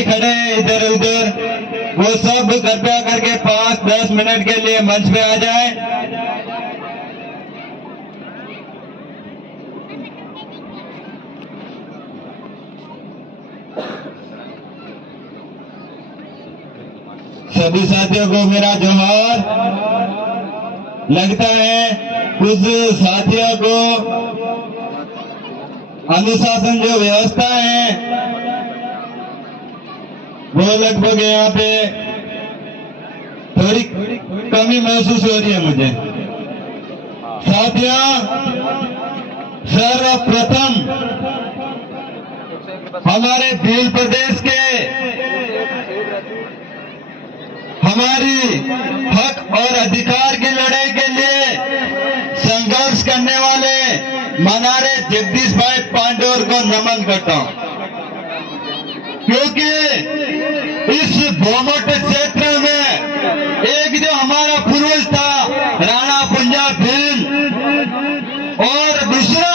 भी खड़े हैं इधर उधर, वो सब कृपया करके 5-10 मिनट के लिए मंच पे आ जाए। सभी साथियों को मेरा जोहार। लगता है कुछ साथियों को अनुशासन जो व्यवस्था है वो लगभग यहाँ पे थोड़ी कमी महसूस हो रही है मुझे। साथियों, सर्वप्रथम हमारे भील प्रदेश के हमारी हक और अधिकार की लड़ाई के लिए संघर्ष करने वाले मनारे जगदीश भाई पांडोर को नमन करता हूं, क्योंकि इस भोमट क्षेत्र में एक जो हमारा पूर्वज था राणा पुंजा भील, और दूसरा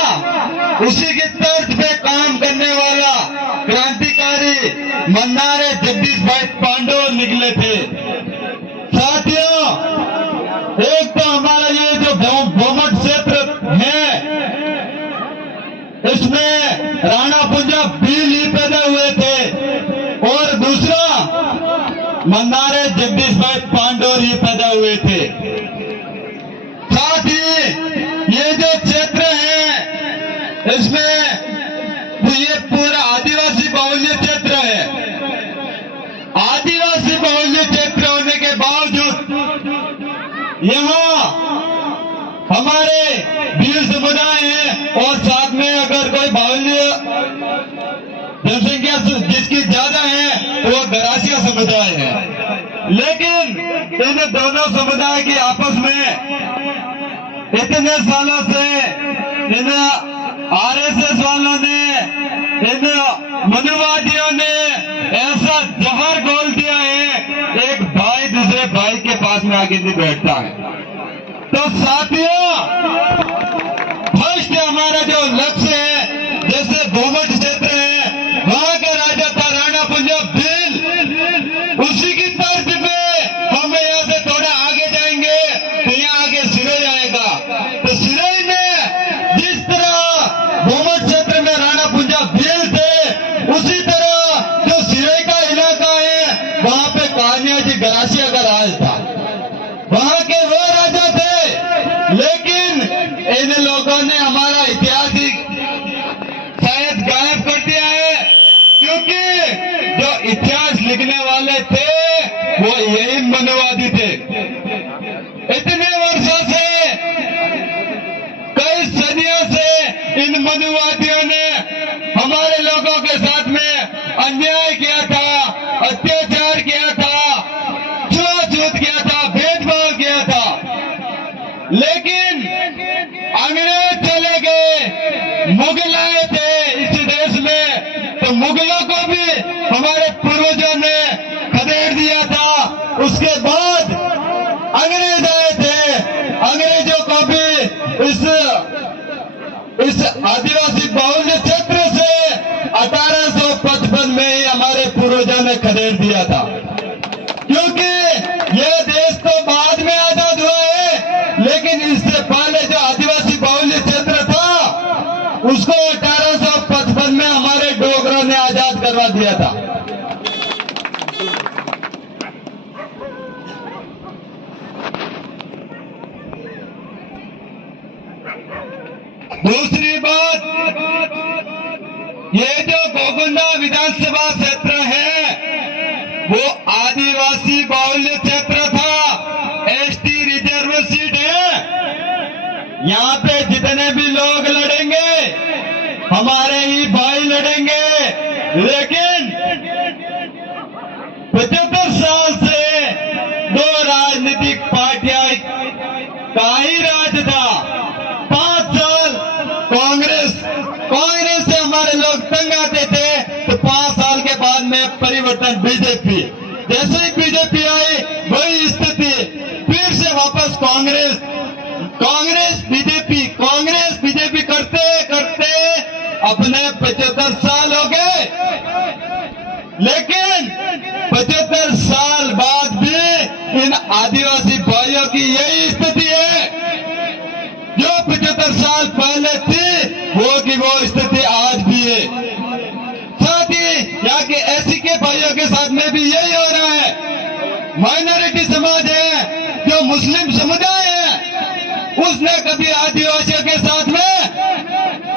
उसी की तर्ज पे काम करने वाला क्रांतिकारी मन्नारे जगदीश भाई पांडोर निकले थे। साथियों, एक तो हमारा ये जो भोमट क्षेत्र है इसमें राणा पुंजा भील ही पैदा हुए थे, और दूसरा मन्नारे जगदीश भाई पांडोर ही पैदा हुए थे। साथ ही ये जो क्षेत्र है इसमें ये पूरा आदिवासी बाहुल्य क्षेत्र है। आदिवासी बाहुल्य क्षेत्र होने के बावजूद यहाँ हमारे भील समुदाय है, और साथ में अगर कोई बाहुल्य जनसंख्या जिसकी ज्यादा है तो वो गरासिया समुदाय है। लेकिन इन दोनों समुदाय की आपस में इतने सालों से इन आरएसएस वालों ने, इन मनुवादियों ने ऐसा जहर घोल दिया है, एक भाई दूसरे भाई के पास में आके नहीं बैठता है। तो साथियों, फर्स्ट हमारा जो लक्ष्य है, जैसे भोमट क्षेत्र है वहां का राजा था राणा पुंजा भील, उसी की तर्ज पे हम यहाँ से थोड़ा आगे जाएंगे तो यहाँ आगे सिरोही आएगा। तो सिरोही में जिस तरह भोमट क्षेत्र में राणा पुंजा भील थे, उसी तरह जो सिरोही का इलाका है वहां पे कहानिया जी गरासिया का राज था, वहां के वो राजा थे। लेकिन इन लोगों ने हमारा इतिहास ही शायद गायब कर दिया है, क्योंकि जो इतिहास लिखने वाले थे वो यही मनुवादी थे। इतने वर्षों से, कई सदियों से इन मनुवादियों ने हमारे लोगों के साथ में अन्याय किया था, अत्याचार किया था, छूत किया था, भेदभाव किया था। लेकिन अंग्रेज चले गए, मुगल आए थे इस देश में, तो मुगलों को भी हमारे पूर्वजों ने खदेड़ दिया था। उसके बाद अंग्रेज आए थे, अंग्रेजों को भी इस आदिवासी बाहुल्य क्षेत्र से 1855 में ही हमारे पूर्वजों ने खदेड़ दिया था, क्योंकि यह देश तो बाद में आजाद हुआ है, लेकिन इससे पहले जो आदिवासी बाहुल्य क्षेत्र था उसको 1855 में हमारे डोगरों ने आजाद करवा दिया था। दूसरी बात, ये जो गोगुंडा विधानसभा क्षेत्र है वो आदिवासी बाहुल्य क्षेत्र था, एसटी रिजर्व सीट है। यहाँ पे जितने भी लोग लड़ेंगे हमारे ही भाई लड़ेंगे, लेकिन 75 साल से दो राजनीतिक पार्टियां का ही राज था। 5 साल कांग्रेस से हमारे लोग तंग आते थे, तो 5 साल के बाद में परिवर्तन बीजेपी, जैसे ही बीजेपी आई वही स्थिति, फिर से वापस कांग्रेस बीजेपी करते करते अपने 75 साल हो गए। लेकिन क्या कि एससी के भाइयों के साथ में भी यही हो रहा है। माइनॉरिटी समाज है, जो मुस्लिम समुदाय है, उसने कभी आदिवासियों के साथ में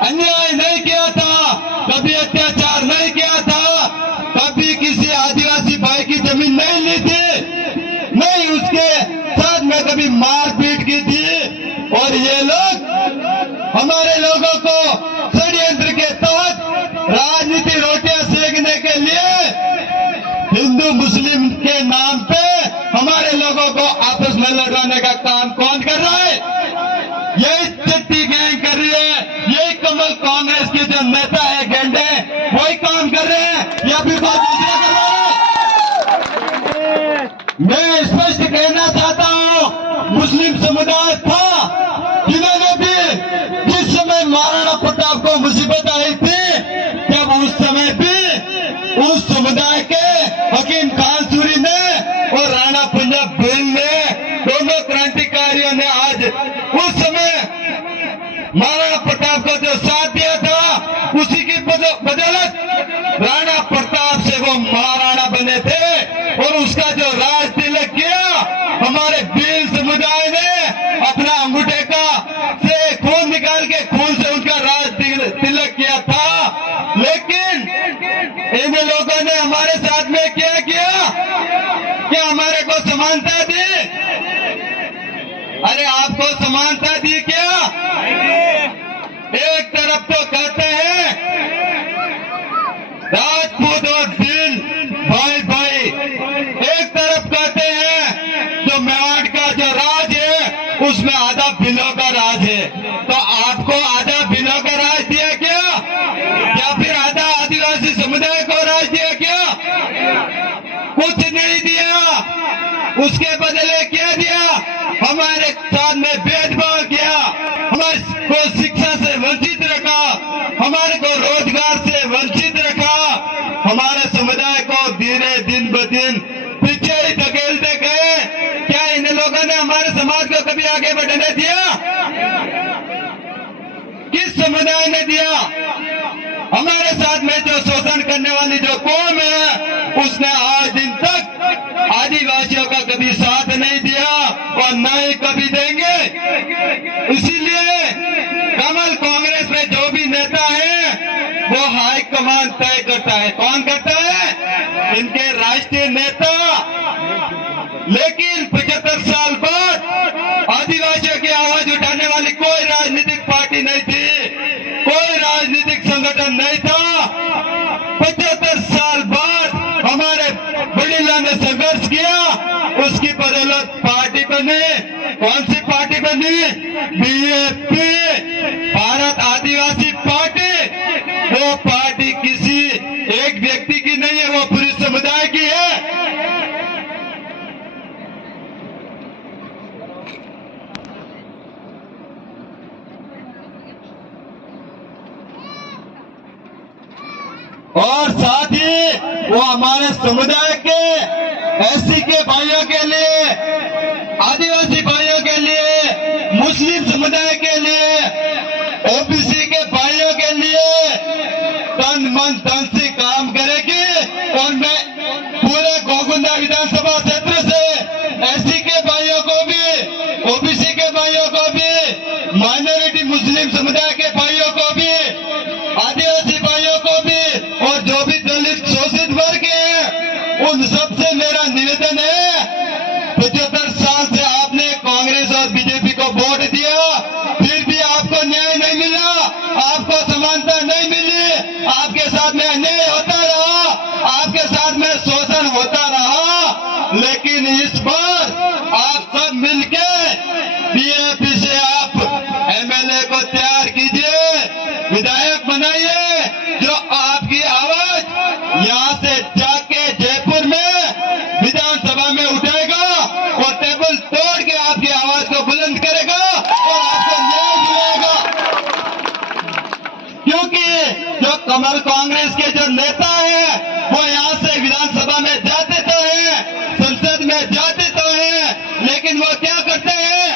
अन्याय नहीं किया था, कभी अत्याचार नहीं किया था, कभी किसी आदिवासी भाई की जमीन नहीं ली थी, नहीं उसके साथ में कभी मारपीट की थी। और ये लोग हमारे लोगों को षड्यंत्र के तहत राजनीति रोटियां सेकने के लिए हिंदू मुस्लिम के नाम पे हमारे लोगों को आपस में लड़वाने का काम कौन कर रहा है? यही चट्टी गैंग कर रही है, यही कमल कांग्रेस के जो नेता है गेंडे वही काम कर रहे हैं, या फिर कोई दूसरा कर रहा है? मैं स्पष्ट कहना चाहता हूं, मुस्लिम समुदाय था जिन्होंने भी जिस समय महाराणा प्रताप को मुसीबत आई थी, जब उस समय भी उस समुदाय के हकीम खान सूरी ने और राणा पंजाब भील ने, दोनों क्रांतिकारियों ने आज उस समय महाराणा प्रताप को जो साथ दिया था, उसी की बदौलत राणा प्रताप से वो महाराणा बने थे। और उसका जो राज तिलक किया, हमारे भील समुदाय ने अपना अंगूठे का से खून निकाल के खून से उनका राज तिलक किया था। लेकिन इन लोगों ने हमारे साथ में क्या किया? क्या हमारे को समानता दी? अरे आपको समानता दी क्या? एक तरफ तो कहते हैं राजपूत और भील भाई भाई, एक तरफ कहते हैं जो मेवाड़ का जो राज है उसमें आधा भीलों का राज है। तो आपको आधा भीलों का राज दिया क्या, या फिर आधा आदिवासी समुदाय को राज दिया क्या? कुछ नहीं दिया। उसके बदले क्या दिया? हमारे साथ में भेदभाव किया, हमारे को शिक्षा से वंचित रखा, हमारे को रोजगार से वंचित रखा, हमारे समुदाय को धीरे दिन ब दिन पीछे ही धकेलते गए। क्या इन लोगों ने हमारे समाज को कभी आगे बढ़ने दिया? किस समुदाय ने दिया? हमारे साथ में जो शोषण करने वाली जो कौम है, उसने आज दिन तक आदिवासियों का कभी साथ नहीं दिया और न ही कभी देंगे। इसीलिए कमल कांग्रेस में जो भी नेता है वो हाई कमान तय करता है। कौन करता है? इनके राष्ट्रीय नेता। लेकिन 75 साल बाद आदिवासियों की आवाज उठाने वाली कोई राजनीतिक पार्टी नहीं थी, कोई राजनीतिक संगठन नहीं था। 75 साल बाद हमारे बड़ीला ने संघर्ष किया, उसकी बदौलत पार्टी बनी। कौन सी पार्टी बनी? बीएपी, भारत आदिवासी पार्टी। वो पार्टी किसी एक व्यक्ति की नहीं है, वो पूरे समुदाय की है। और साथ ही वो हमारे समुदाय के एससी के भाइयों के लिए, आदिवासी भाइयों के लिए, मुस्लिम समुदाय के लिए, ओबीसी के भाइयों के लिए तन मन धन से काम करेगी। और मैं पूरे गोगुंदा विधानसभा क्षेत्र से एससी के भाइयों को भी, ओबीसी के भाइयों को भी, माइनॉरिटी मुस्लिम समुदाय के भाइयों को भी, आदिवासी भाइयों को भी, और जो भी दलित शोषित वर्ग है, उन सबसे मेरा निवेदन है, 75 साल से आपने कांग्रेस और बीजेपी को वोट दिया, फिर भी आपको न्याय नहीं मिला, आपको समानता नहीं मिली, आपके साथ में अन्याय होता रहा, आपके साथ में शोषण होता रहा। लेकिन इस बार आप सब मिलके बीएपी से आप एमएलए को तैयार कीजिए, विधायक बनाइए, जो आपकी आवाज यहाँ से जाके जयपुर में विधानसभा में उठाएगा और टेबल तोड़ के आपकी आवाज को बुलंद करेगा और आपको न्याय दिलाएगा। क्योंकि जो कमल कांग्रेस के जो नेता हैं वो यहाँ से विधानसभा में जाते तो हैं, संसद में जाते तो हैं, लेकिन वो क्या करते हैं?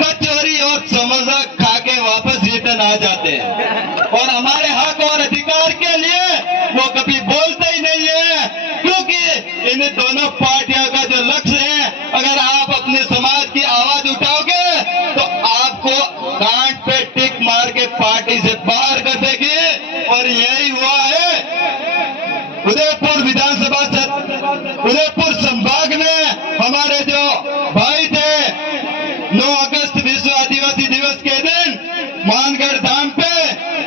कचौरी और समोसा खा के वापस रिटर्न आ जाते हैं और हमारे हक और अधिकार के लिए वो कभी बोलते ही नहीं उदयपुर विधानसभा उदयपुर संभाग में हमारे जो भाई थे 9 अगस्त विश्व आदिवासी दिवस के दिन मानगढ़ धाम पे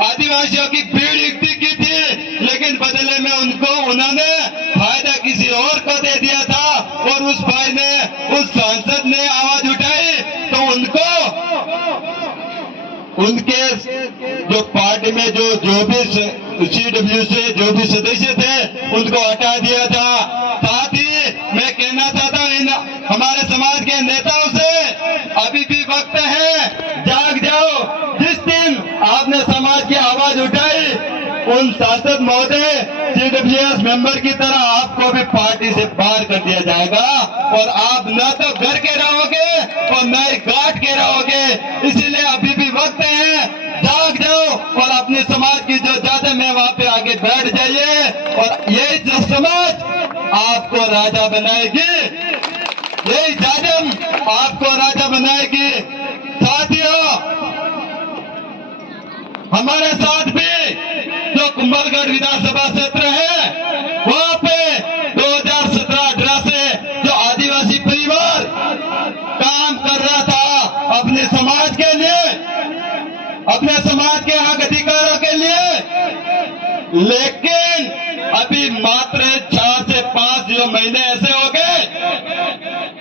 आदिवासियों की भीड़ इकट्ठी की थी, लेकिन बदले में उन्होंने फायदा किसी और को दे दिया था और उस भाई ने, उस सांसद ने आवाज उठाई तो उनके जो पार्टी में जो भी CW से जो भी सदस्य थे उनको हटा दिया था। साथ ही मैं कहना चाहता हूँ हमारे समाज के नेताओं से अभी भी वक्त है, जाग जाओ। जिस दिन आपने समाज की आवाज उठाई उन सांसद महोदय CWS मेंबर की तरह आपको भी पार्टी से बाहर कर दिया जाएगा और आप न तो घर के रहोगे और न ही घाट के रहोगे। इसीलिए अभी भी वक्त है, जाग जाओ और अपने समाज की जो ज्यादा में वहां पे आगे बैठ जाइए और यही जो समाज आपको राजा बनाएगी, यही जाजम आपको राजा बनाएगी। साथियों, हमारे साथ भी जो कुंभलगढ़ विधानसभा क्षेत्र है वहां पे 2017-18 से जो आदिवासी परिवार काम कर रहा था अपने समाज के लिए, अपने समाज के हक अधिकारों के लिए, लेकिन अभी मात्र 4 से 5 जो महीने ऐसे हो गए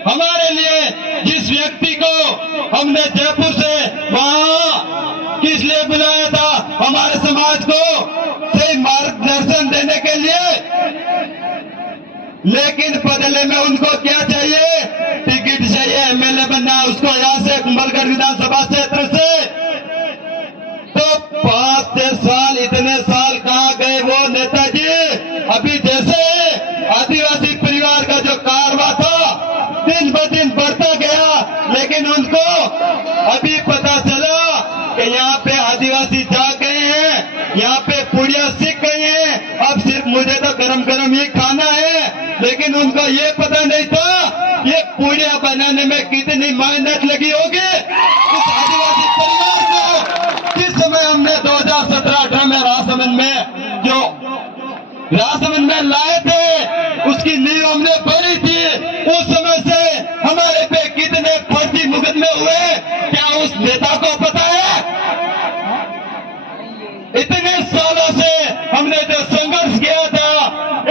हमारे लिए जिस व्यक्ति को हमने जयपुर से वहां किस लिए बुलाया था, हमारे समाज को सही मार्गदर्शन देने के लिए, लेकिन बदले में उनको क्या चाहिए, टिकट चाहिए, MLA बनना उसको यहां से कुंभलगढ़ विधानसभा क्षेत्र से। तो 5-6 साल, इतने साल कहां गए वो नेताजी? अभी जैसे आदिवासी परिवार का जो कारवा था दिन ब दिन बढ़ता गया, लेकिन उनको अभी पता चला कि यहाँ पे आदिवासी जाग गए हैं, यहाँ पे पुड़िया सीख गई हैं, अब सिर्फ मुझे तो गरम गरम ही खाना है। लेकिन उनको ये पता नहीं था ये पुड़िया बनाने में कितनी मेहनत लगी होगी इस आदिवासी परिवार को। जिस समय हमने 2017-18 में राजसमंद में जो राजसमंद में लाए थे उसकी नींव हमने भरी थी, उस समय से हमारे पे कितने फर्जी मुकदमे हुए क्या उस नेता को पता है? इतने सालों से हमने जो संघर्ष किया था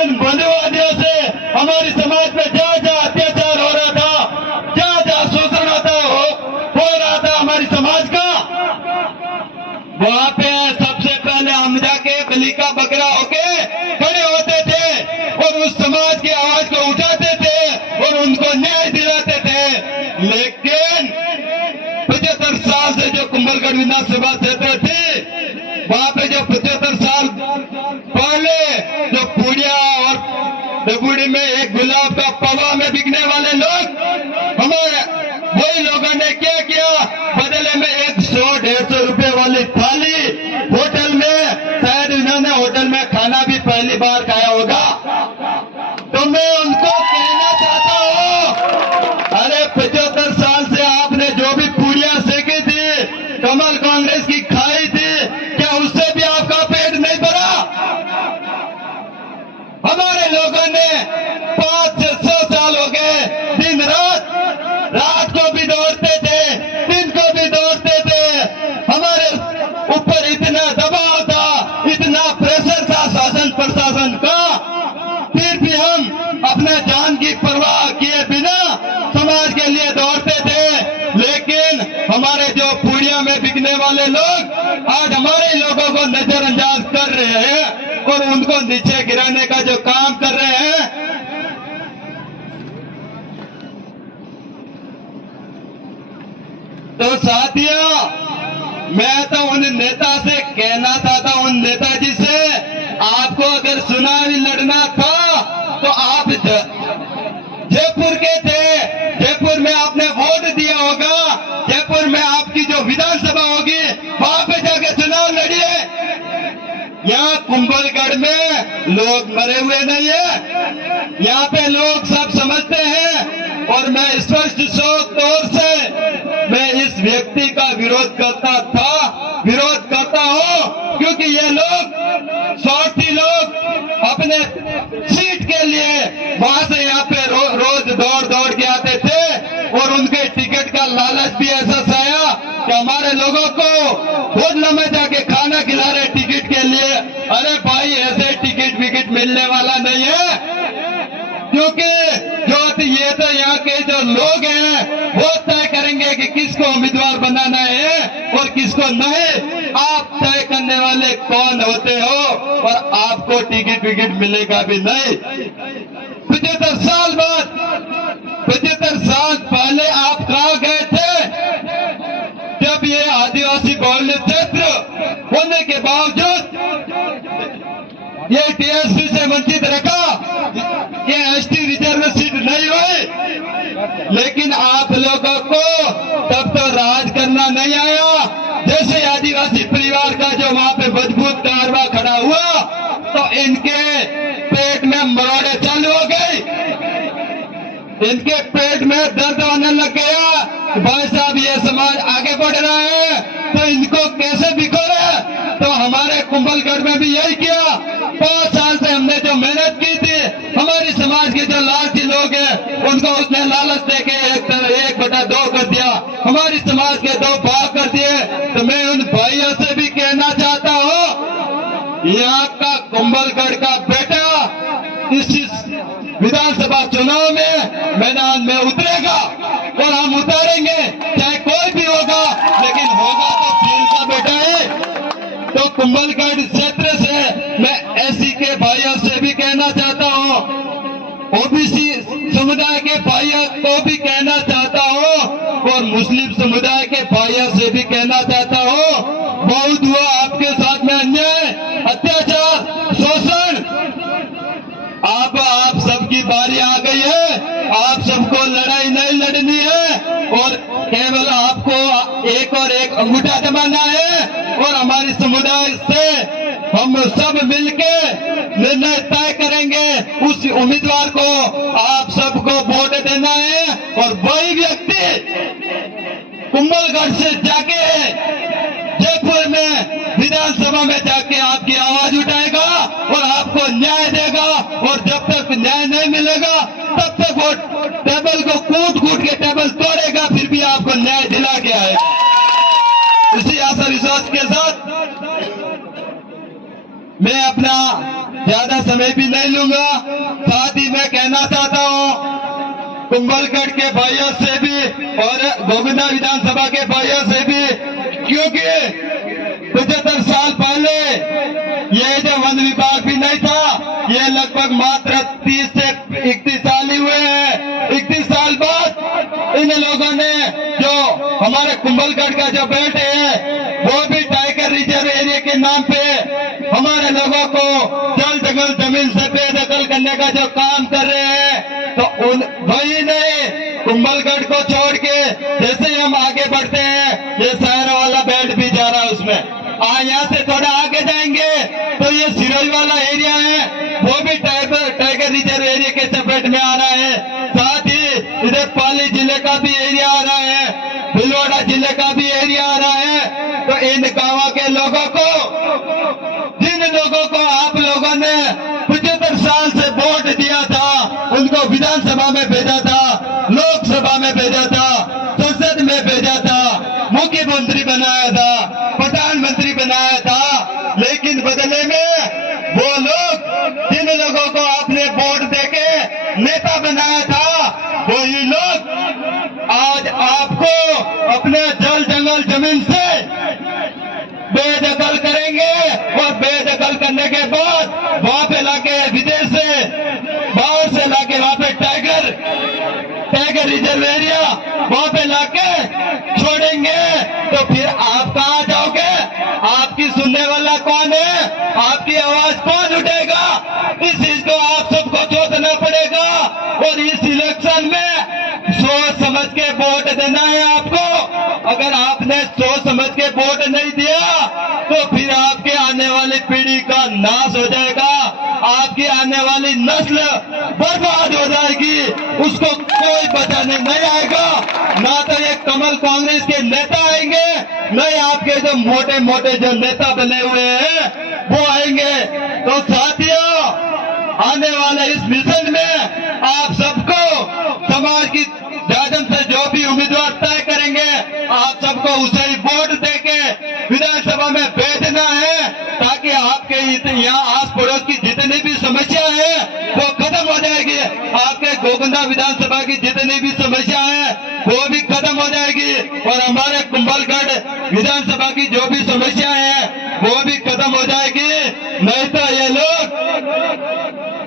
इन बंधुवादियों से, हमारी समाज पे जहाँ जहाँ अत्याचार हो रहा था, जहाँ जहाँ शोषण हो रहा था हमारी समाज का, वहां पे सबसे पहले हम जाके बलि का बकरा होके खड़े होते थे और उस समाज की आवाज को उठाते थे और उनको न्याय दिलाते थे। लेकिन 75 साल से जो कुंभलगढ़ विधानसभा क्षेत्र थी वहां पे जो 75 साल पहले जो पुड़िया और देवुड़ी में एक गुलाब का पवा में बिकने वाले लोग, हमारे वही लोगों ने क्या किया, बदले में 100-150 रुपए वाली थाली होटल में, शायद इन्होंने होटल में खाना भी पहली बार खाया होगा। तो मैं उनको कहना चाहता हूं, अरे 75 साल से आपने जो भी पुड़िया सेकी थी, कमल कांग्रेस की खाई थी, क्या उससे भी आपका पेट नहीं भरा? हमारे लोगों ने 5 से 100 साल हो गए दिन रात को भी दौड़ते थे, दिन को भी दौड़ते थे, हमारे ऊपर इतना दबाव था, इतना प्रेशर था शासन प्रशासन का, फिर भी हम अपने जान की परवाह किए बिना समाज के लिए दौड़ते थे। लेकिन हमारे जो पुड़िया में बिकने वाले लोग आज हमारे लोगों को नजरअंदाज कर रहे हैं और उनको नीचे गिराने का जो काम कर रहे हैं। तो साथियों, मैं तो उन नेता से कहना चाहता हूं, उन नेताजी से, आपको अगर चुनावी लड़ना था तो आप जयपुर के थे, जयपुर में आपने वोट दिया होगा, जयपुर में आपकी जो विधानसभा होगी वहां पे जाके चुनाव लड़िए। यहाँ कुंभलगढ़ में लोग मरे हुए नहीं है, यहाँ पे लोग सब समझते हैं और मैं स्पष्ट तौर से मैं इस व्यक्ति का विरोध करता हूं, क्योंकि ये लोग स्वार्थी लोग अपने सीट के लिए वहां से यहाँ पे रोज दौड़ दौड़ के आते थे और उनके टिकट का लालच भी ऐसा आया कि हमारे लोगों को होटलों में जाके खाना खिला रहे टिकट के लिए। अरे भाई, ऐसे टिकट विकेट मिलने वाला नहीं है, क्योंकि ये तो यहाँ के जो लोग हैं वो तय करेंगे कि किसको उम्मीदवार बनाना है और किसको नहीं। आप तय करने वाले कौन होते हो और आपको टिकट विकेट मिलेगा भी नहीं। 75 साल बाद, 75 साल पहले आप कहाँ गए थे जब ये आदिवासी बहुल्य क्षेत्र होने के बावजूद ये टीएसपी से वंचित रखा, ये एसटी रिजर्व सीट नहीं हुई, लेकिन आप लोगों को तब तो राज करना नहीं आया। जैसे आदिवासी परिवार का जो वहां पे मजबूत कारवा खड़ा हुआ तो इनके पेट में मरोड़े चालू हो गई, इनके पेट में दर्द होने लग गया। भाई साहब, ये समाज आगे बढ़ रहा है तो इनको कैसे बिखोरे। तो हमारे कुंभलगढ़ में भी यही किया। 5 साल से हमने जो मेहनत की थी, हमारी समाज के जो लालची लोग हैं उनको उसने लालच देके 1/2 कर दिया, हमारी समाज के 2 भाग कर दिए। तो मैं उन भाइयों से भी कहना चाहता हूँ, यहाँ का कुंभलगढ़ का बेटा इस विधानसभा चुनाव में मैदान में उतरेगा और हम उतारेंगे, चाहे कोई भी होगा, लेकिन होगा तो फील का बेटा है। तो कुंभलगढ़ क्षेत्र से मैं एससी के भाइयों से भी कहना चाहता हूँ, ओबीसी समुदाय के भाइयों को भी कहना चाहता हूँ और मुस्लिम समुदाय के भाइयों से भी कहना चाहता हूँ, बहुत हुआ आपके साथ में अन्याय, अत्याचार, शोषण। आप सबकी बारी आ गई है। आप सबको लड़ाई नहीं लड़नी है और केवल आपको एक और एक अंगूठा दबाना है और हमारी समुदाय से हम सब मिलके निर्णय तय करेंगे। उस उम्मीदवार को आप सबको वोट देना है और वही व्यक्ति कुंभलगढ़ से जाके जयपुर में विधानसभा में जाके आपकी आवाज उठाएगा और आपको न्याय देगा। और जब तक न्याय नहीं मिलेगा तब तक वो टेबल को कूट के टेबल तोड़ेगा, फिर भी आपको न्याय दिला के आएगा। इसी आशा विश्वास के साथ मैं अपना ज्यादा समय भी नहीं लूंगा। साथ ही मैं कहना चाहता हूं कुंभलगढ़ के भाइयों से भी और गोविंदा विधानसभा के भाइयों से भी, क्योंकि 75 साल पहले ये जो वन विभाग भी नहीं था, ये लगभग मात्र 30 से 31 साल ही हुए हैं। 31 साल बाद इन लोगों ने जो हमारे कुंभलगढ़ का जो बेल्ट है वो भी टाइगर रिजर्व एरिया के नाम पे हमारे लोगों को जल जंगल जमीन से बेदखल करने का जो काम कर रहे हैं, तो उन वही नहीं कुंभलगढ़ को छोड़ के जैसे हम आगे बढ़ते हैं, ये शहर वाला बेल्ट भी जा रहा है उसमें। यहाँ से थोड़ा आगे जाएंगे तो ये सिरोही वाला एरिया है, वो भी टाइगर रिजर्व एरिया के चपेट में आ रहा है। साथ ही इधर पाली जिले का भी एरिया आ रहा है, भीलवाड़ा जिले का भी एरिया आ रहा है। तो इन गांवों के लोगों को, जिन लोगों को आप लोगों ने 75 साल से वोट दिया था, उनको विधानसभा में भेजा था, लोकसभा में भेजा था, संसद में भेजा था, मुख्यमंत्री बनाया था, प्रधानमंत्री बनाया था, लेकिन बदले में वो लोग जिन लोगों को आपने वोट देके नेता बनाया था, वही लोग आज आपको अपने जल जंगल जमीन से बेदखल करेंगे और बेदखल करने के बाद वहां पे लाके विदेश से बाहर से लाके वहां पे टाइगर रिजर्व एरिया वहां पे लाके छोड़ेंगे। तो फिर आप कहां जाओगे? आपकी सुनने वाला कौन है? आपकी आवाज कौन उठेगा? इस चीज को आप सबको सोचना पड़ेगा और इस इलेक्शन में सोच समझ के वोट देना है आपको। अगर आपने सोच समझ के वोट नहीं दिया तो फिर आपके आने वाली पीढ़ी का नाश हो जाएगा, आपकी आने वाली नस्ल बर्बाद हो जाएगी, उसको कोई बचाने नहीं आएगा। ना तो ये कमल कांग्रेस के नेता आएंगे, न आपके जो मोटे मोटे जो नेता बने हुए हैं वो आएंगे। तो साथियों, आने वाले इस मिशन में आप सबको समाज की जाजम से जो भी उम्मीदवार तय करेंगे आप सबको उसे ही वोट देके विधानसभा में भेजना है, ताकि आपके यहाँ आस पड़ोस की जितनी भी समस्या है वो खत्म हो जाएगी। आपके गोगंदा विधानसभा की जितनी भी समस्या है वो भी खत्म हो जाएगी और हमारे कुंभलगढ़ विधानसभा की जो भी समस्या है वो भी खत्म हो जाएगी। नहीं तो ये लोग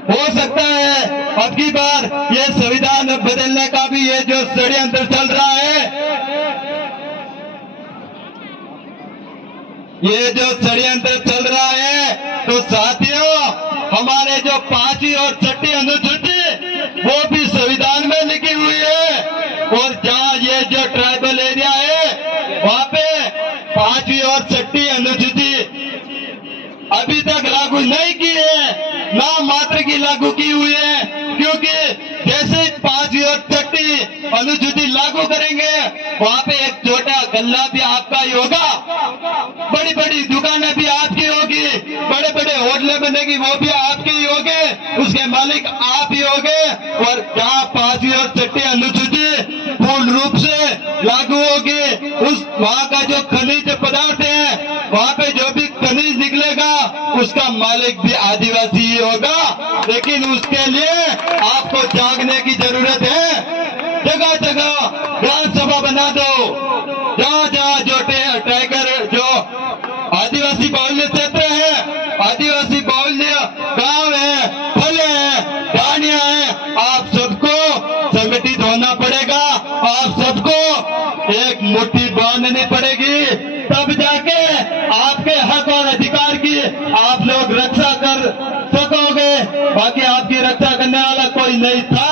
हो सकता है अब की बार ये संविधान बदलने का भी ये जो षड्यंत्र चल रहा है, ये जो षड्यंत्र चल रहा है, तो साथियों हमारे जो 5वीं और 6वीं अनुसूची वो भी संविधान में लिखी हुई है और जहां ये जो ट्राइबल एरिया है वहां पे 5वीं और 6वीं अनुसूची अभी तक लागू नहीं की है, नाम मात्र की लागू की हुई है। क्योंकि जैसे 5वीं और 6वीं अनुसूची लागू करेंगे वहां पे एक छोटा गल्ला भी आपका ही होगा, बड़ी बड़ी दुकानें भी आपकी होगी, बड़े बड़े होटलें बनेगी वो भी आपकी ही होगे, उसके मालिक आप ही होगे। और जहां 5वीं और 6वीं अनुसूची पूर्ण रूप से लागू होगी उस वहां का जो खनिज पदार्थ है वहां पे जो भी खनिज निकलेगा उसका मालिक भी आदिवासी ही होगा। लेकिन उसके लिए आपको जागने की जरूरत है। जगह जगह ग्राम सभा बना दो, जहाँ जहाँ जो टाइगर जो आदिवासी बाहुल्य क्षेत्र है, आदिवासी बाहुल्य गांव है, फले हैं, ढाणियां हैं, आप सबको संगठित होना पड़ेगा, आप सबको एक मुट्ठी बांधनी पड़ेगी, तब जाके आपके हक और अधिकार की आप लोग रक्षा कर सकोगे। बाकी आपकी रक्षा करने वाला कोई नहीं था,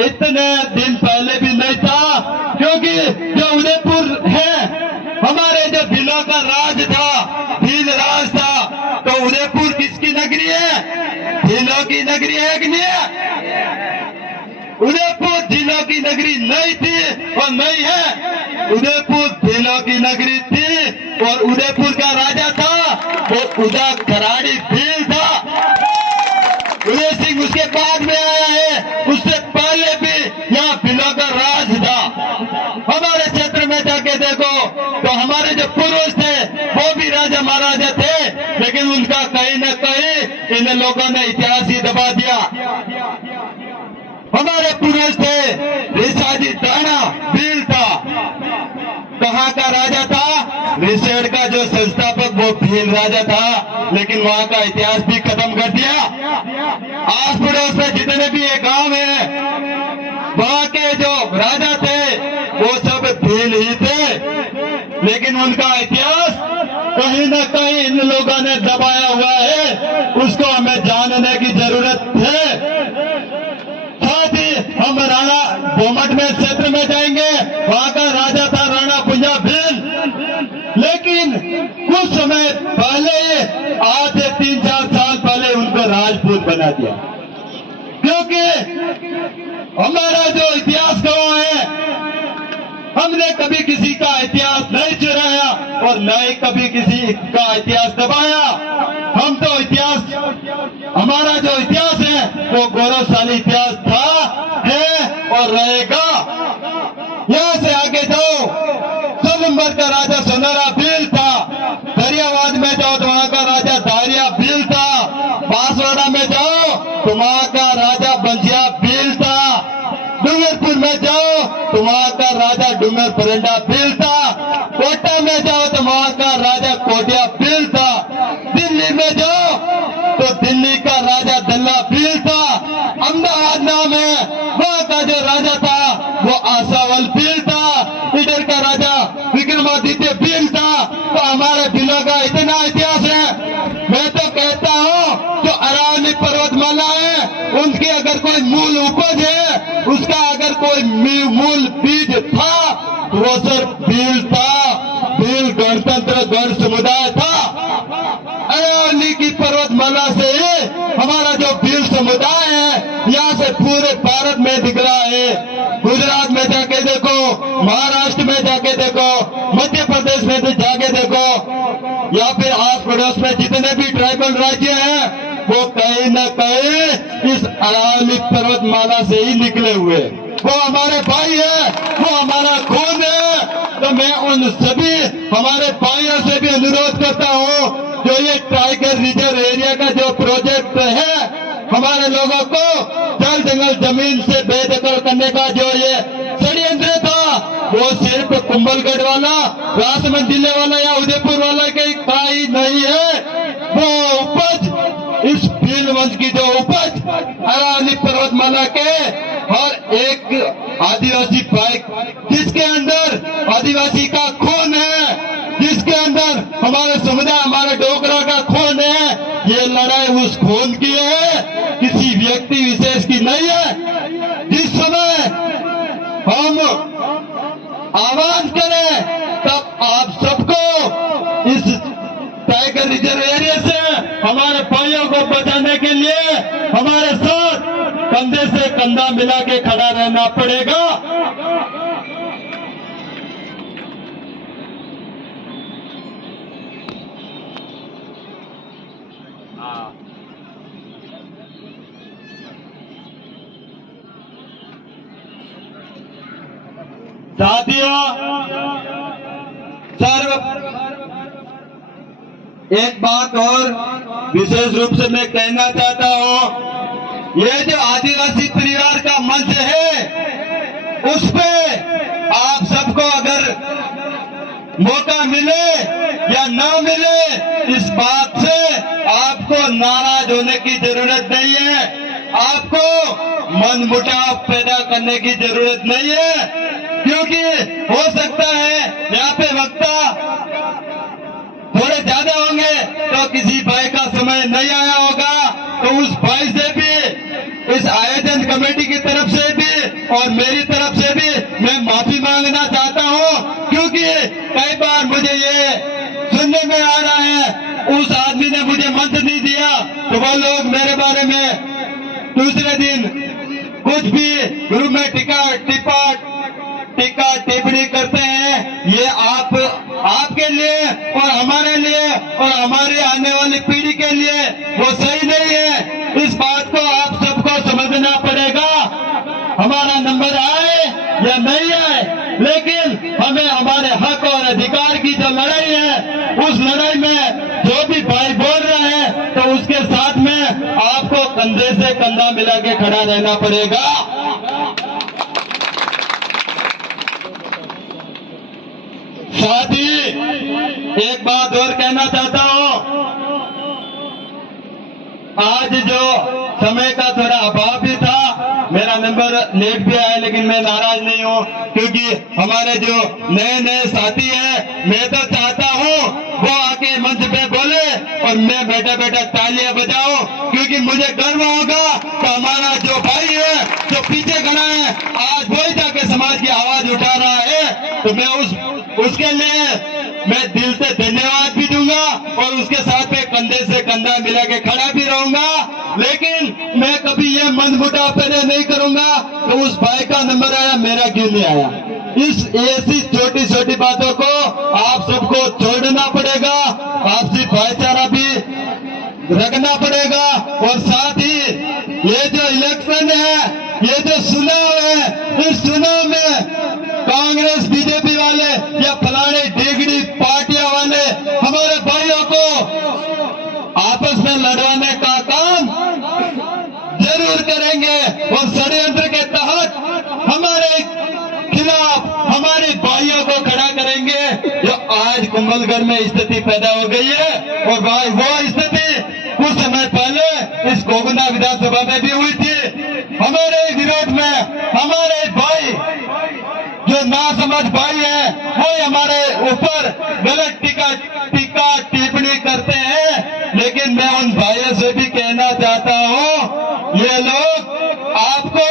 इतने दिन पहले भी नहीं था, क्योंकि जो उदयपुर है हमारे जो भीलों का राज था, भील राज था, तो उदयपुर किसकी नगरी है? भीलों की नगरी है कि नहीं है? उदयपुर जिलों की नगरी नहीं थी और नहीं है, उदयपुर भीलों की नगरी थी और उदयपुर का राजा था वो उदा खराड़ी भील था। उदय सिंह उसके बाद में आया है, उससे पहले भी यहाँ भीलों का राज था। हमारे क्षेत्र में जाके देखो तो हमारे जो पूर्वज थे वो भी राजा महाराजा थे, लेकिन उनका कहीं न कहीं इन लोगों ने इतिहास ही दबा दिया। हमारे पूर्वज थे रिसाजी दाना भील था, कहाँ का राजा था? रिसेड का जो संस्थापक वो भील राजा था, लेकिन वहां का इतिहास भी खत्म कर दिया। आस पड़ोस में जितने भी ये गांव है वहां के जो राजा थे वो सब भील ही थे, लेकिन उनका इतिहास कहीं न कहीं इन लोगों ने दबाया हुआ है, उसको हमें जानने की जरूरत है। साथ ही हम राणा बोमट में क्षेत्र में जाएंगे, वहां का राजा था राणा पुंजा भील, लेकिन कुछ समय पहले आज से 3-4 साल पहले उनको राजपूत बना दिया, क्योंकि हमारा जो इतिहास गवाह है हमने कभी किसी का इतिहास नहीं चुराया और न ही कभी किसी का इतिहास दबाया। हम तो इतिहास, हमारा जो इतिहास है वो गौरवशाली इतिहास था, है और रहेगा। यहाँ से आगे जाओ, 100 नंबर का राजा सोनारा भील था, दरियावाद में जाओ तो वहां का राजा दारिया भील था, बांसवाड़ा में जाओ तो वहां का राजा बंजिया भील था, डूंगरपुर में जाओ तो वहां का राजा डूंगर परंडा भील था, कोटा में जाओ तो वहां का राजा कोटिया भील था, दिल्ली में जाओ तो दिल्ली का राजा दल्ला भील था, अहमदाबाद नाम है वहां का जो राजा था वो आसावल भील था, इधर का राजा विक्रमादित्य भील था। तो हमारे भीलों का इतना इतिहास है। मैं तो कहता हूँ जो अरावली पर्वतमाला है उनकी अगर कोई मूल उपज है, उसका अगर कोई मूल बीज था तो वो सर भील था, भील गणतंत्र गण समुदाय था। अरावली की पर्वतमाला से हमारा जो भील समुदाय है यहाँ से पूरे भारत में दिख रहा है। गुजरात में जाके देखो, महाराष्ट्र में जाके देखो, मध्य प्रदेश में तो जाके देखो, या फिर आस पड़ोस में जितने भी ट्राइबल राज्य हैं वो कहीं न न कहे इस अरावली पर्वतमाला से ही निकले हुए। वो हमारे भाई है, वो हमारा खून है। तो मैं उन सभी हमारे भाइयों से भी अनुरोध करता हूँ, जो ये टाइगर रिजर्व एरिया का जो प्रोजेक्ट है, हमारे लोगों को जल जंगल जमीन से बेदखल करने का जो ये षड्यंत्र था, वो सिर्फ कुंभलगढ़ वाला, राजमंड जिले वाला या उदयपुर वाला का ही नहीं है। वो उपज, इस भीलवंश की जो उपज अरावली पर्वतमाला के और एक आदिवासी भाई, जिसके अंदर आदिवासी का खून है, जिसके अंदर हमारे समुदाय, हमारे डोगरा का खून है, ये लड़ाई उस खून की है, किसी व्यक्ति विशेष की नहीं है। जिस समय हम आवाज करें, तब आप सबको इस टाइगर रिजर्व एरिया से हमारे भाइयों को बचाने के लिए हमारे साथ कंधे से कंधा मिला के खड़ा रहना पड़ेगा। साथियों, एक बात और विशेष रूप से मैं कहना चाहता हूं, ये जो आदिवासी परिवार का मंच है, उस पे आप सबको अगर मौका मिले या ना मिले, इस बात से आपको नाराज होने की जरूरत नहीं है, आपको मनमुटाव पैदा करने की जरूरत नहीं है। क्योंकि हो सकता है यहाँ पे वक्ता थोड़े ज्यादा होंगे, तो किसी भाई का समय नहीं आया होगा, तो उस भाई से भी, इस आयोजन कमेटी की तरफ से भी और मेरी तरफ से भी मैं माफी मांगना चाहता हूँ। क्योंकि कई बार मुझे ये सुनने में आ रहा है, उस आदमी ने मुझे मंच नहीं दिया, तो वो लोग मेरे बारे में दूसरे दिन कुछ भी ग्रुप में टीका टिप्पणी करते हैं। ये आपके लिए और हमारे लिए और हमारी आने वाली पीढ़ी के लिए वो सही नहीं है। इस बात को आप सबको समझना पड़ेगा। हमारा नंबर आए या नहीं आए, लेकिन हमें हमारे हक और अधिकार की जो लड़ाई है, उस लड़ाई में जो भी भाई बोल रहे हैं, तो उसके साथ में आपको कंधे से कंधा मिला के खड़ा रहना पड़ेगा। साथ ही एक बात और कहना चाहता हूं, आज जो समय का थोड़ा अभाव भी था, मेरा नंबर लेट भी आया, लेकिन मैं नाराज नहीं हूं, क्योंकि हमारे जो नए नए साथी हैं, मैं तो चाहता हूं वो आके मंच पे बोले और मैं बैठा बैठा तालियां बजाऊं, क्योंकि मुझे गर्व होगा तो हमारा जो भाई है, जो पीछे खड़ा है, आज वही जाके समाज की आवाज उठा रहा है। तो मैं उसके लिए मैं दिल से धन्यवाद भी दूंगा और उसके साथ में कंधे से कंधा मिला के खड़ा भी रहूंगा। लेकिन मैं कभी ये मनमुटाव पैदा नहीं करूंगा तो उस भाई का नंबर आया, मेरा क्यों नहीं आया। इस ऐसी छोटी छोटी बातों को आप सबको छोड़ना पड़ेगा, आपसी भाईचारा भी रखना पड़ेगा। और साथ ही ये जो इलेक्शन है, ये जो चुनाव है, इस चुनाव में कांग्रेस बीजेपी वाले या फलाने डिगड़ी पार्टियां वाले हमारे भाइयों को आपस में लड़वाने का काम जरूर करेंगे और षड्यंत्र के तहत हमारे खिलाफ हमारे भाइयों को खड़ा करेंगे। जो आज कुंभलगढ़ में स्थिति पैदा हो गई है, और भाई वो स्थिति कुछ समय पहले इस गोगुंदा विधानसभा में भी हुई थी। हमारे विरोध में हमारे भाई जो नासमझ भाई है, वो हमारे ऊपर गलत टीका टिप्पणी करते हैं। लेकिन मैं उन भाइयों से भी कहना चाहता हूं, ये लोग आपको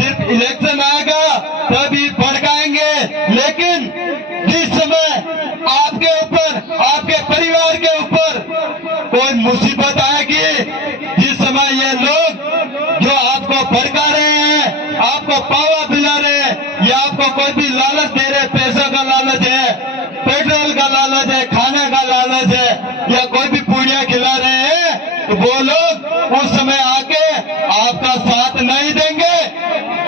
सिर्फ इलेक्शन आएगा तभी भड़काएंगे, लेकिन जिस समय आपके ऊपर, आपके परिवार के ऊपर कोई मुसीबत आएगी, जिस समय ये लोग जो आपको भड़का रहे हैं, आपको पावा पिला रहे हैं, या आपको कोई भी लालच दे रहे, पैसा का लालच है, पेट्रोल का लालच है, खाने का लालच है, या कोई भी पूड़ियां खिला रहे हैं, तो वो लोग उस समय नहीं देंगे।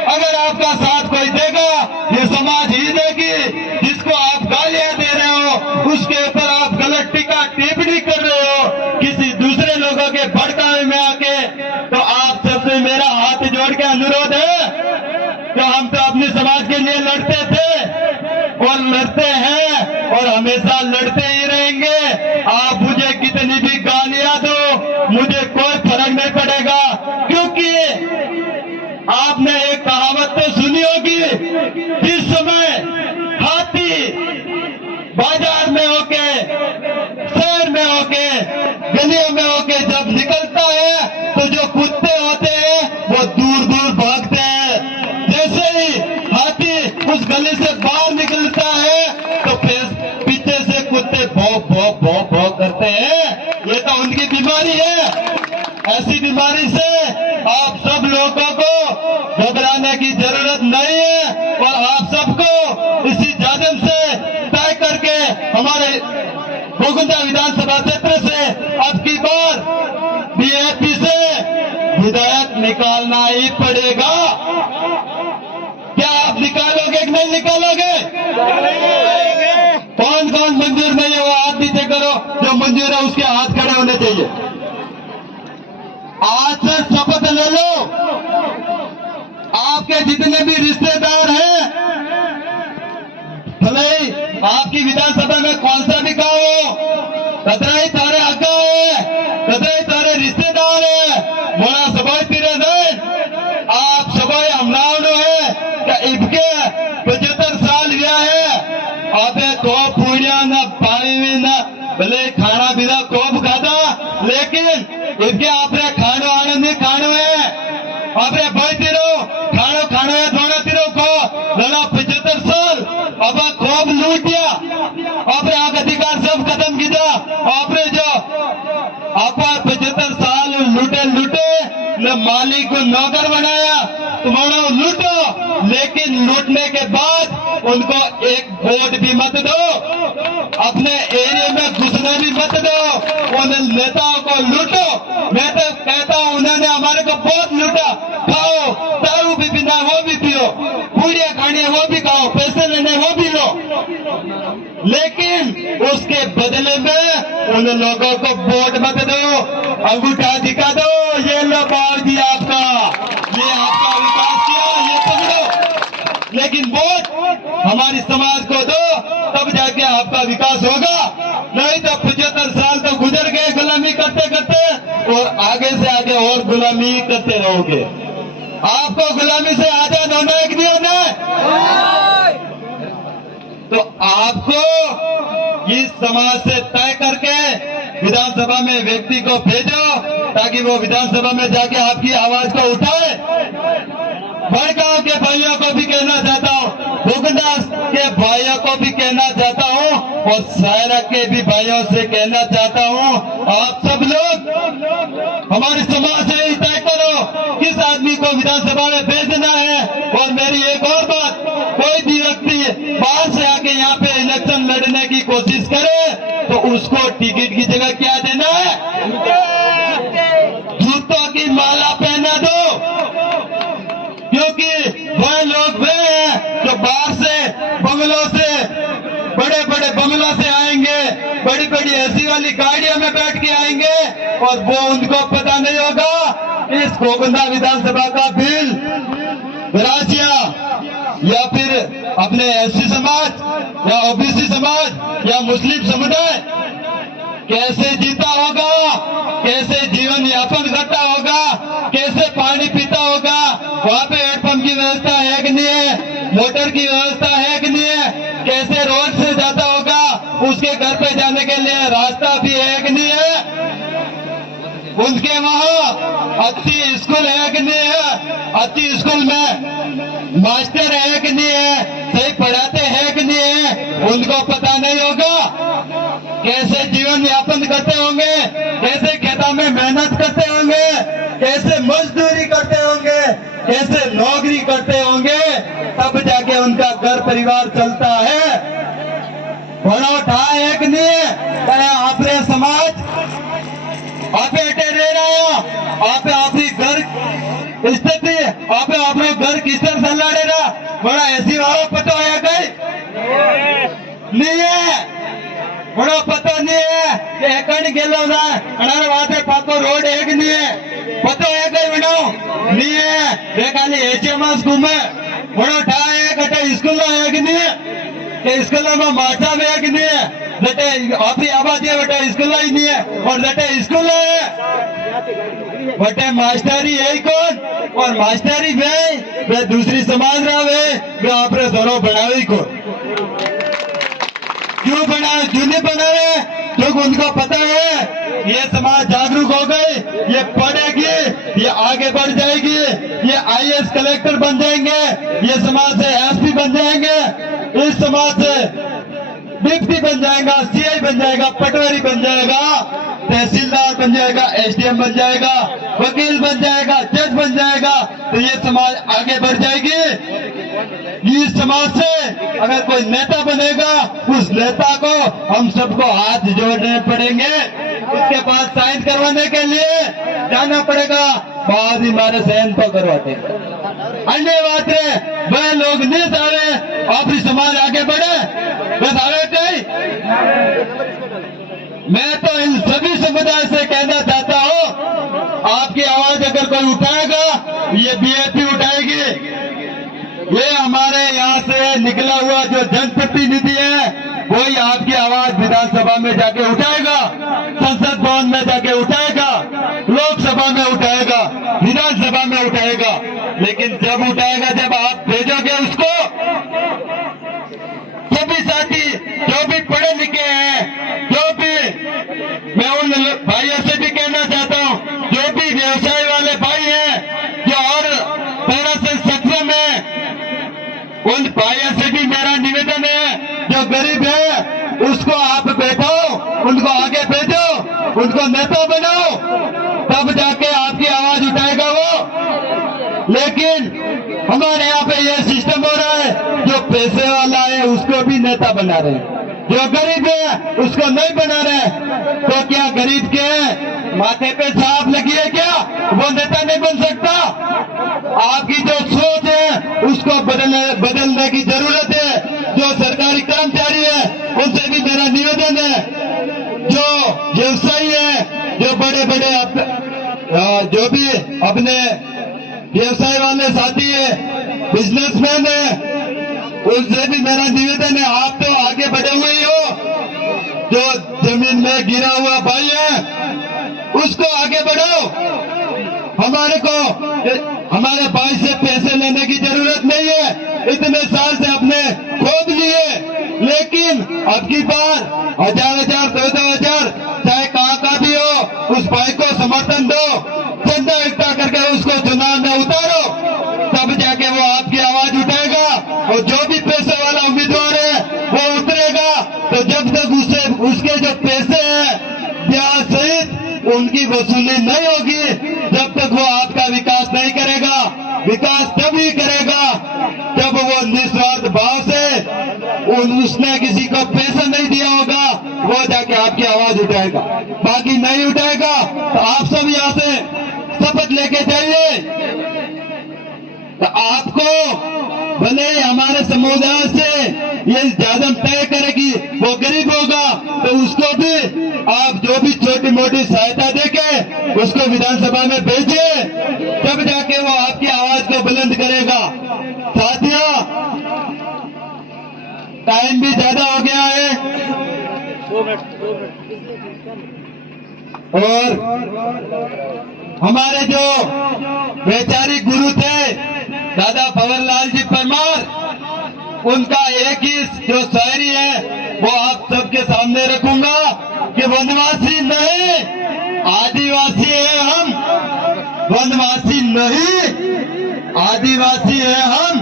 अगर आपका साथ कोई देगा, ये समाज ही देगी। जिसको आप गालियां दे रहे हो, उसके ऊपर आप गलत टीका टिप्पणी कर रहे हो किसी दूसरे लोगों के भड़कावे में आके, तो आप सबसे मेरा हाथ जोड़ के अनुरोध है कि हम तो अपने समाज के लिए लड़ते थे और लड़ते हैं और हमेशा लड़ते ही रहेंगे। आप मुझे कितनी भी गालियां दो, मुझे कोई फर्क नहीं पड़ेगा, क्योंकि आपने एक कहावत तो सुनी होगी, जिस समय हाथी बाजार में होके, शहर में होके, गलियों में होके जब निकलता है तो जो कुत्ते होते हैं वो दूर दूर भागते हैं। जैसे ही हाथी उस गली से बाहर निकलता है तो फिर पीछे से कुत्ते भौंक भौंक भौंक भौंक करते हैं। ये तो उनकी बीमारी है। ऐसी बीमारी से आप सब लोगों को घबराने की जरूरत नहीं है और आप सबको इसी जादम से तय करके हमारे गोकुंदा विधानसभा क्षेत्र से अब की बार बीएपी से विधायक निकालना ही पड़ेगा। क्या आप निकालोगे कि नहीं निकालोगे? कौन कौन मंजूर नहीं है वो हाथ नीचे करो, जो मंजूर है उसके हाथ खड़े होने चाहिए। आज से शपथ ले लो, आपके जितने भी रिश्तेदार हैं, भले आपकी विधानसभा में कौन सा भी गांव हो, कतराई तारे अग्गा है, कतराई तारे रिश्तेदार है, मोड़ा सबाई पीरे नहीं, आप सबाई हमलावनो है क्या इबके 75 साल हुआ है। आपे को पूड़िया न पानी में न भले खाना पीना कोब खाधा, लेकिन इनके आपने खानो आने नहीं खानो है, आपने बैठती रहो खानो खानो है थोड़ा तिरो को लड़ा 75 साल अब खूब लूट दिया, आपने आप अधिकार सब खत्म किया। आपने जो आप 75 साल लूटे न मालिक को नौकर बनाया, तुम्हारा लूटो, लेकिन लूटने के बाद उनको एक वोट भी मत दो, अपने एरिया में घुसने भी मत दो, उन नेताओं को लूटो। मैं तो कहता हूं उन्होंने हमारे को बहुत लूटा। खाओ, दारू भी पीना वो भी पियो, पूड़ियां खानी है वो भी खाओ, पैसे लेने वो भी लो, लेकिन उसके बदले में उन लोगों को वोट मत दो, अंगूठा दिखा दो, ये लो बाबू जी आपका, ये आपका विकास किया, ये पकड़ो, लेकिन वोट हमारी समाज को दो, तब जाके आपका विकास होगा। नहीं तो 75 साल तो गुजर गए गुलामी करते करते और आगे से आगे और गुलामी करते रहोगे। आपको गुलामी से आजाद होना है कि नहीं होना है? तो आपको इस समाज से तय करके विधानसभा में व्यक्ति को भेजो, ताकि वो विधानसभा में जाके आपकी आवाज को उठाए। बड़गांव के भाइयों को भी कहना चाहता हूँ, गोकुंदा के भाइयों को भी कहना चाहता हूँ और सायरा के भी भाइयों से कहना चाहता हूँ, आप सब लोग हमारे समाज से ही तय करो किस आदमी को विधानसभा में भेजना है। और मेरी एक और बात, कोई भी व्यक्ति बाहर से आके यहाँ पे इलेक्शन लड़ने की कोशिश करे तो उसको टिकट की जगह क्या देना है? जूतों की माला पहना दो, क्योंकि वह लोग वे हैं जो बाहर से बंगलों से, बड़े बड़े बंगलों से आएंगे, बड़ी बड़ी एसी वाली गाड़ियों में बैठ के आएंगे और वो उनको पता नहीं होगा इस गोकुंदा विधानसभा का बिल राजिया या फिर अपने एससी समाज या ओबीसी समाज या मुस्लिम समुदाय कैसे जीता होगा, कैसे जीवन यापन करता होगा, कैसे पानी पीता होगा, वहाँ पे हेडपंप की व्यवस्था है कि नहीं है, मोटर की व्यवस्था है कि नहीं है, कैसे रोड से जाता होगा, उसके घर पे जाने के लिए रास्ता भी है कि नहीं है, उनके वहाँ अच्छी स्कूल है कि नहीं है, अच्छी स्कूल में मास्टर है कि नहीं है, सही पढ़ाते हैं कि नहीं है, उनको पता नहीं होगा। कैसे जीवन यापन करते होंगे, कैसे खेतों में मेहनत करते होंगे, कैसे मजदूरी करते होंगे, कैसे नौकरी करते होंगे, तब जाके उनका घर परिवार चलता है। बड़ा उठा है कि नहीं है, आपने समाज आप रह रहे हो, आप अपनी घर स्थिति आप घर किस तरह से लड़े रहा बड़ा ऐसी वाला पता है कहीं नहीं है बड़ा पता नहीं है कि एकड़ गेलो अनार वाते पाको रोड एक नहीं है पता है कहीं बनाओ नहीं है वे खाली एचएमएस घूमे बड़ा ठा है कटे स्कूल एक नहीं है स्कूल में मास्टर भी एक नहीं है बेटे आपकी आबादी है बेटा स्कूल ही नहीं है और बेटे स्कूल है बेटे मास्टरी यही कौन और मास्टरी वे दूसरी समाज रहा वे आपने दोनों बनावे को क्यों बनावे क्यों नहीं बनावे क्योंकि उनको पता है ये समाज जागरूक हो गई ये पढ़ेगी ये आगे बढ़ जाएगी ये आईएएस कलेक्टर बन जाएंगे ये समाज से एसपी बन जाएंगे इस समाज से डिप्टी बन जाएगा सीआई बन जाएगा पटवारी बन जाएगा तहसीलदार बन जाएगा एसडीएम बन जाएगा वकील बन जाएगा जज बन जाएगा तो ये समाज आगे बढ़ जाएगी इस समाज से अगर कोई नेता बनेगा उस नेता को हम सबको हाथ जोड़ने पड़ेंगे उसके बाद साइन करवाने के लिए जाना पड़ेगा बाद ही हमारे साइन तो करवाते अन्य बात है वह लोग नहीं सारे आपकी समाज आगे बढ़े बस आगे कहीं मैं तो इन सभी समुदाय से कहना चाहता हूं आपकी आवाज अगर कोई उठाएगा ये बीएपी उठाएगी ये हमारे यहाँ से निकला हुआ जो जनप्रतिनिधि है वही आपकी आवाज विधानसभा में जाके उठाएगा संसद भवन में जाके उठाएगा लोकसभा में उठाएगा विधानसभा में उठाएगा लेकिन जब उठाएगा जब आप भेजोगे उसको सभी साथी जो भी पढ़े लिखे हैं जो भी मैं उन भाइयों से भी कहना चाहता हूं जो भी व्यवसाय वाले भाई हैं जो और तरह से सक्षम है उन भाइयों से भी मेरा निवेदन है जो गरीब है उसको आप बैठाओ उनको आगे भेजो उनको नेता बनाओ तब जाके आपकी आवाज उठाएगा वो लेकिन हमारे यहाँ पे ये सिस्टम हो रहा है जो पैसे वाला है उसको भी नेता बना रहे हैं जो गरीब है उसको नहीं बना रहे तो क्या गरीब के माथे पे छाप लगी है क्या वो नेता नहीं बन सकता आपकी जो सोच है उसको बदलने की जरूरत है जो सरकारी कर्मचारी है उनसे भी मेरा निवेदन है जो व्यवसायी है जो बड़े बड़े जो भी अपने व्यवसाय वाले साथी है बिजनेसमैन है उनसे भी मेरा निवेदन है आप तो आगे बढ़े हुए ही हो जो जमीन में गिरा हुआ भाई है उसको आगे बढ़ाओ हमारे भाई से पैसे लेने की जरूरत नहीं है इतने साल से अपने खोद लिए लेकिन अब की बार 1000 2000 चाहे कहाँ का भी हो उस भाई को समर्थन दो चंदा इकट्ठा करके उसको चुनाव में उतारो तब जाके वो आपकी आवाज उठाएगा और जो भी पैसे वाला उम्मीदवार है वो उतरेगा तो जब तक उसके जो पैसे हैं ब्याज सहित उनकी वसूली नहीं होगी जब तक वो आपका विकास नहीं करेगा विकास तभी करेगा जब वो निस्वार्थ भाव से उसने किसी को पैसा नहीं दिया होगा वो जाके आपकी आवाज उठाएगा बाकी नहीं उठाएगा तो आप सब यहाँ से शपथ लेके जाइए तो आपको भले हमारे समुदाय से ये ज्यादा तय करेगी वो गरीब होगा तो उसको भी आप जो भी छोटी मोटी सहायता देके उसको विधानसभा में भेजिए तब जाके वो आपकी आवाज को बुलंद करेगा साथियों टाइम भी ज्यादा हो गया है और हमारे जो वैचारिक गुरु थे दादा भंवरलाल जी परमार उनका एक ही जो शायरी है वो आप सबके सामने रखूंगा कि वनवासी नहीं आदिवासी है हम वनवासी नहीं आदिवासी है हम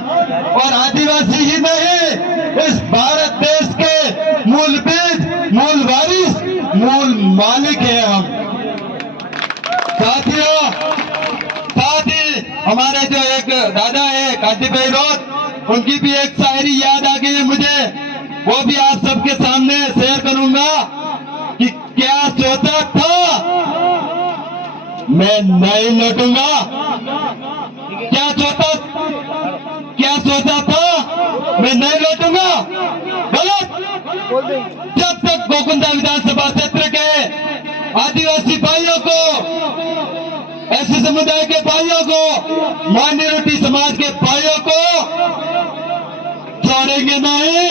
और आदिवासी ही नहीं इस भारत देश के मूल बीज मूल वारिस मूल मालिक है हम साथियों साथ ही हमारे जो एक दादा है कांति भाई रोड उनकी भी एक शायरी याद आ गई है मुझे वो भी आप सबके सामने शेयर करूंगा कि क्या सोचा था मैं नहीं लौटूंगा सोचा था मैं नहीं लौटूंगा, गलत। जब तक गोकुंदा विधानसभा क्षेत्र के आदिवासी भाइयों को, ऐसे समुदाय के भाइयों को, माइनॉरिटी समाज के भाइयों को छोड़ेंगे नहीं,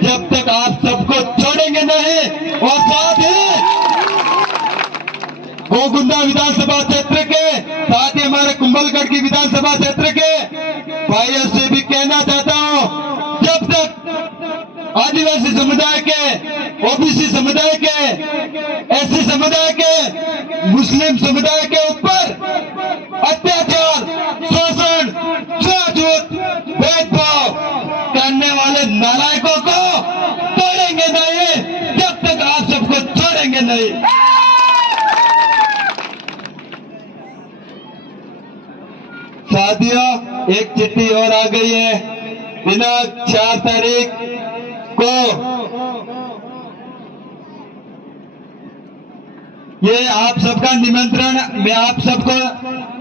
जब तक आप सबको छोड़ेंगे नहीं। और साथ ही गोकुंदा विधानसभा क्षेत्र के साथ ही हमारे कुंभलगढ़ की विधानसभा क्षेत्र के भाइयों से भी कहना चाहता हूं, जब तक आदिवासी समुदाय के, ओबीसी समुदाय के, एससी समुदाय के, मुस्लिम समुदाय के ऊपर अत्याचार, शोषण, छूत, भेदभाव करने वाले नालायकों को तोड़ेंगे नहीं, जब तक आप सबको छोड़ेंगे नहीं। साथियों, एक चिट्ठी और आ गई है। दिनांक 4 तारीख को ये आप सबका निमंत्रण, मैं आप सबको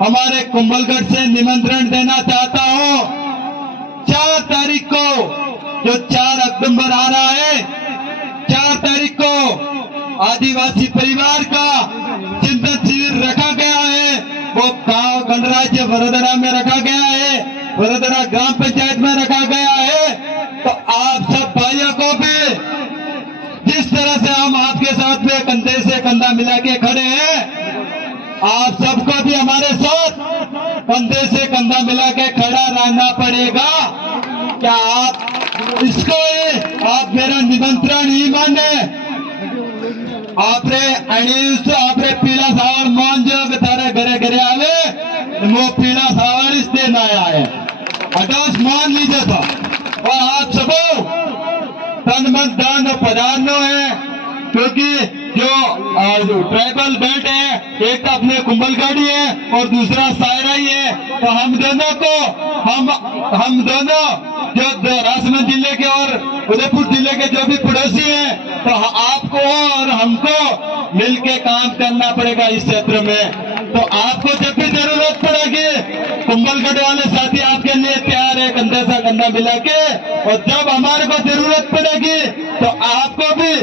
हमारे कुंभलगढ़ से निमंत्रण देना चाहता हूं। 4 तारीख को, जो 4 अक्टूबर आ रहा है, 4 तारीख को आदिवासी परिवार का चिंतन शिविर रखा गया है। वो गांव गणराज्य वडोदरा में रखा गया है, वडोदरा ग्राम पंचायत में रखा गया है। तो आप सब भाइयों को भी, जिस तरह से हम आपके साथ में कंधे से कंधा मिला के खड़े हैं, आप सबको भी हमारे साथ कंधे से कंधा मिला के खड़ा रहना पड़ेगा। क्या आप इसको, आप मेरा निमंत्रण ही माने? आपने पीला सावर मान जो तारे घरे घरे आवे, वो पीला सावर इस दिन आया है, अटोस मान लीजिए था। और आप सबो तन मन धन पधारनो है, क्योंकि जो ट्राइबल बेल्ट है, एक तो अपने कुंभलगढ़ी है और दूसरा सायरा ही है। तो हम दोनों को, हम दोनों जो राजसमंद जिले के और उदयपुर जिले के जो भी पड़ोसी हैं, तो आपको और हमको मिलके काम करना पड़ेगा इस क्षेत्र में। तो आपको जब भी जरूरत पड़ेगी, कुंभलगढ़ वाले साथी आपके लिए तैयार है कंधे से कंधा मिला के। और जब हमारे को जरूरत पड़ेगी तो आपको भी,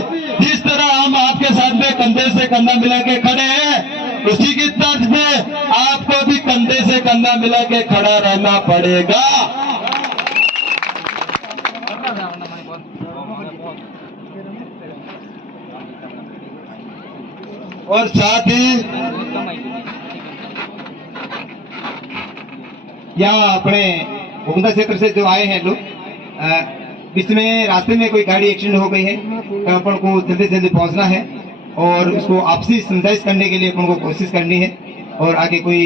जिस तरह हम आपके साथ में कंधे से कंधा मिला के खड़े हैं, उसी की तर्ज में आपको भी कंधे से कंधा मिला के खड़ा रहना पड़ेगा। और साथ ही यहाँ अपने गोकुंदा क्षेत्र से जो आए हैं लोग, बीच में रास्ते में कोई गाड़ी एक्सीडेंट हो गई है, तो अपन को जल्दी से जल्दी पहुंचना है और उसको आपसी समझाइश करने के लिए अपन को कोशिश करनी है। और आगे कोई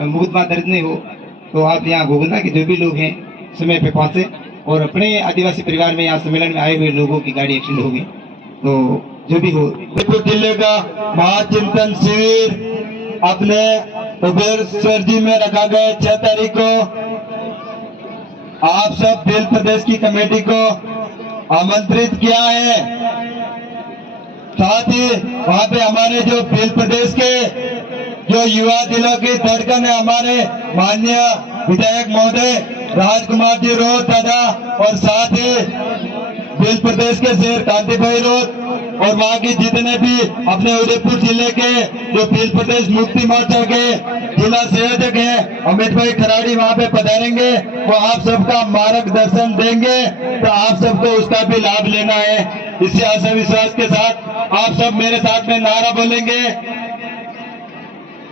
मुकदमा दर्ज नहीं हो, तो आप यहाँ गोकुंदा के जो भी लोग हैं समय पे पहुंचे। और अपने आदिवासी परिवार में यहाँ सम्मेलन में आए हुए लोगों की गाड़ी एक्सीडेंट होगी, तो जो भी हो। उदयपुर जिले का महाचिंतन शिविर अपने कुबेरश्वर जी में रखा गया 6 तारीख को। आप सब भील प्रदेश की कमेटी को आमंत्रित किया है। साथ ही वहां पे हमारे जो भील प्रदेश के जो युवा दिलों की धड़कन है, हमारे माननीय विधायक महोदय राजकुमार जी रोत दादा, और साथ ही भील प्रदेश के शेर कांति भाई रोत, और वहाँ की जितने भी अपने उदयपुर जिले के जो भील प्रदेश मुक्ति मोर्चा के जिला संयोजक हैं, अमित भाई खराड़ी वहाँ पे पधारेंगे। वो आप सबका मार्गदर्शन देंगे, तो आप सबको उसका भी लाभ लेना है। इसी आशा विश्वास के साथ आप सब मेरे साथ में नारा बोलेंगे,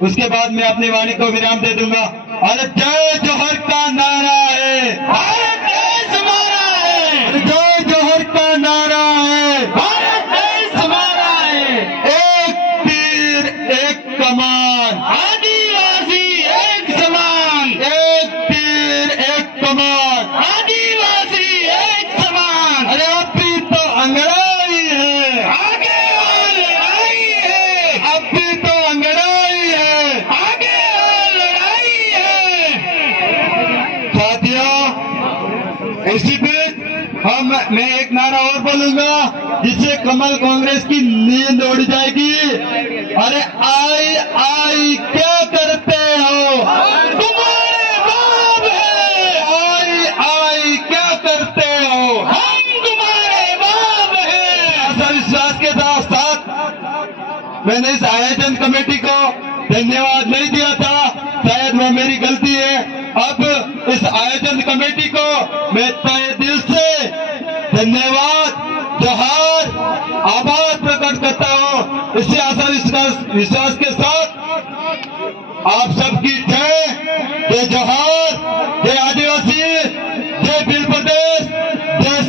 उसके बाद मैं अपनी वाणी को विराम दे दूंगा। अरे जय जोहर का नारा है, भारत देश हमारा है। जय जोहर का नारा है, भारत देश हमारा है। एक तीर एक कमान, आदिवासी एक समान। एक तीर एक कमान, आदिवासी एक समान। अरे अब भी तो अंग्रेजी है, आगे और लड़ाई है। अब भी तो अंग्रेजी है, आगे और लड़ाई है। साथियों, इसी बीच मैं एक नारा और बोलूंगा, जिससे कमल कांग्रेस की नींद उड़ जाएगी। अरे आई आई क्या करते हो, तुम्हारे बाप है। आई आई मैंने इस आयोजन कमेटी को धन्यवाद नहीं दिया था, शायद वो मेरी गलती है। अब इस आयोजन कमेटी को मैं तहे दिल से धन्यवाद, जोहार, आभार प्रकट करता हूँ। इससे आशा विश्वास के साथ आप सबकी जय, जय जोहार, जय आदिवासी, जय भील प्रदेश, जय